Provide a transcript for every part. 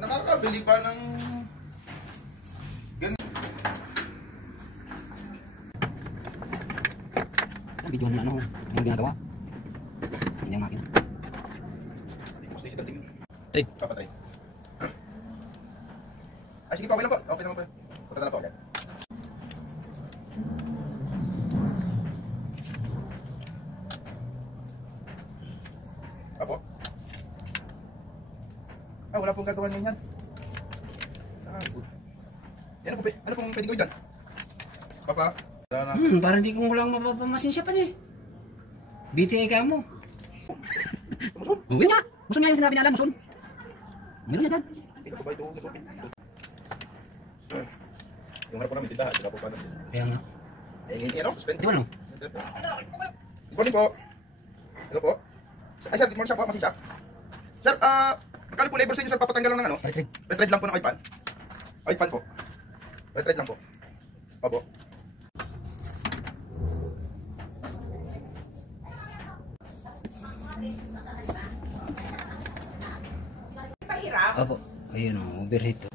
nakakabili pa ng ganun. Video na ano, yung ginagawa. Hindi ang makina. Ay, papatay. Ay, sige po, okay lang po. Okay lang po. Punta na lang po agad. Apo. Wala pong gagawa niyo yan. Good. Ano pong pwede gawin dyan? Papa? Parang hindi ko lang mapapamasin siya pa eh. BTI ka mo. Muson? Uwi nga. Muson nga yung sinabi na alam, muson. Meron niya dyan. Ito ba ito? Yung harap ko namin tindahan, sila po pa namin. Kaya nga. Ano? Spend? Di ba no? Good morning po. Ito po. Ay sir, good morning po, masin siya. Sir, magkano po labor sa inyo sir, papatanggal lang ng ano? Red lang po ng oil pan. Oil pan po. Red lang po. Opo. Opo. Ayun o, overheat to.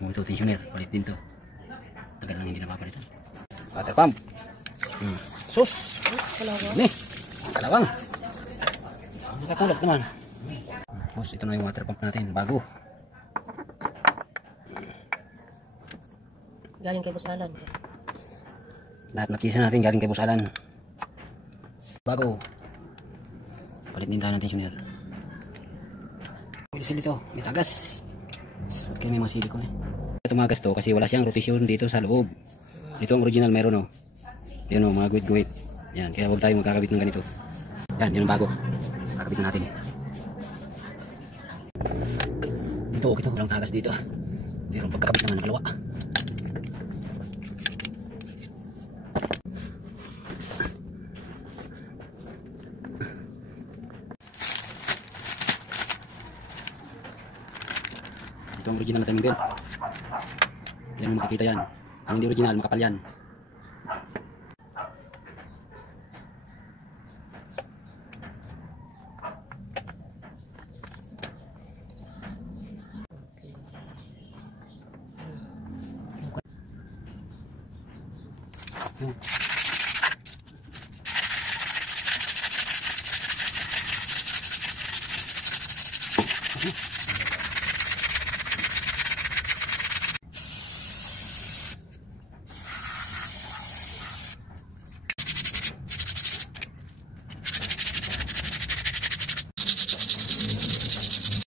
Ito, tensioner. Palit din to. Tagal lang hindi napapalitan. Water pump. Sus! Kalawang. Ini. Kalawang. Nakakulot naman. Tapos ito na yung water pump natin. Bago. Galing kay Boss Alan. Lahat makisa natin galing kay Boss Alan. Bago. Palit din tayo ng tensioner. May sil ito. May tagas. Kaya may mga silikon eh. Tumagas to kasi wala siyang rotation dito sa loob. Ito ang original meron o. Yan o, mga guhit-guhit. Yan, kaya huwag tayo magkakabit ng ganito. Yan, yun ang bago. Kakabit na natin. Ito, okay to. Walang tagas dito. Pero pagkakabit naman ng kalawa. Ito ang original na timing belt. Yan ang makikita yan. Ang hindi original, makapal yan. Okay.